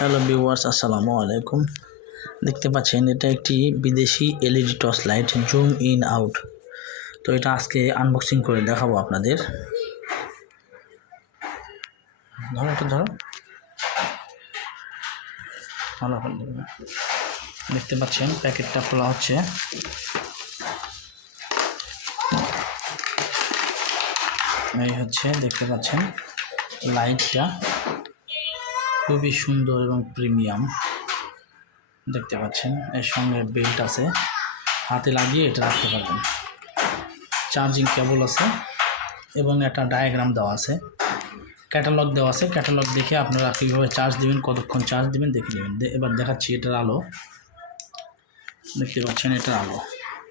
Hello viewers, আসসালামু আলাইকুম। দেখতে পাচ্ছেন এটা একটি বিদেশি LED torch light, zoom in out. তো এটা আজকে আনবক্সিং করে দেখাবো আপনাদের। ধরো এটা ধরো, ভালো করে দেখতে পাচ্ছেন প্যাকেটটা খোলা হচ্ছে। এই হচ্ছে, দেখতে পাচ্ছেন লাইটটা খুবই সুন্দর এবং প্রিমিয়াম। দেখতে পাচ্ছেন এর সঙ্গে বেল্ট আছে, হাতে লাগিয়ে এটা রাখতে পারবেন। চার্জিং কেবল আছে এবং একটা ডায়াগ্রাম দেওয়া আছে, ক্যাটালগ দেওয়া আছে। ক্যাটালগ দেখে আপনারা কীভাবে চার্জ দেবেন, কতক্ষণ চার্জ দেবেন দেখে নেবেন। এবার দেখাচ্ছি এটার আলো। দেখতে পাচ্ছেন এটার আলো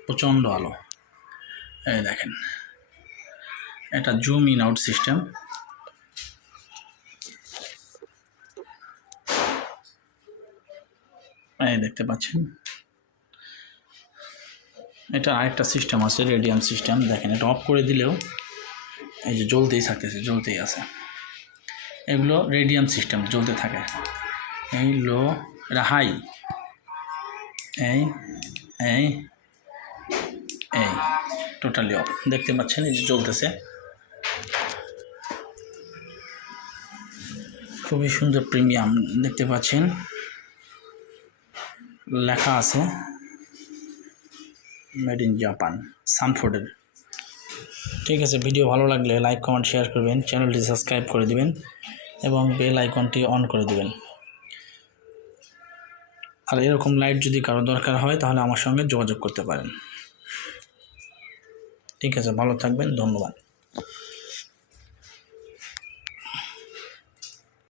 প্রচণ্ড আলো। এই দেখেন, এটা জুম ইন আউট সিস্টেম। এই দেখতে পাচ্ছেন এটা আরেকটা সিস্টেম আছে, রেডিয়াম সিস্টেম। দেখেন এটা অফ করে দিলেও এই যে জ্বলতেই থাকতেছে, জ্বলতেই আছে। এগুলো রেডিয়াম সিস্টেম, জ্বলতে থাকে। এই লো, এটা হাই, এই এই এই টোটালি অফ। দেখতে পাচ্ছেন এই যে জ্বলতেছে, খুবই সুন্দর প্রিমিয়াম। দেখতে পাচ্ছেন লেখা আছে মেড ইন জাপান, সানফোর্ডের। ঠিক আছে, ভিডিও ভালো লাগলে লাইক, কমেন্ট, শেয়ার করবেন, চ্যানেলটি সাবস্ক্রাইব করে দিবেন এবং বেল আইকনটি অন করে দিবেন। আর এরকম লাইট যদি কারো দরকার হয় তাহলে আমার সঙ্গে যোগাযোগ করতে পারেন। ঠিক আছে, ভালো থাকবেন, ধন্যবাদ।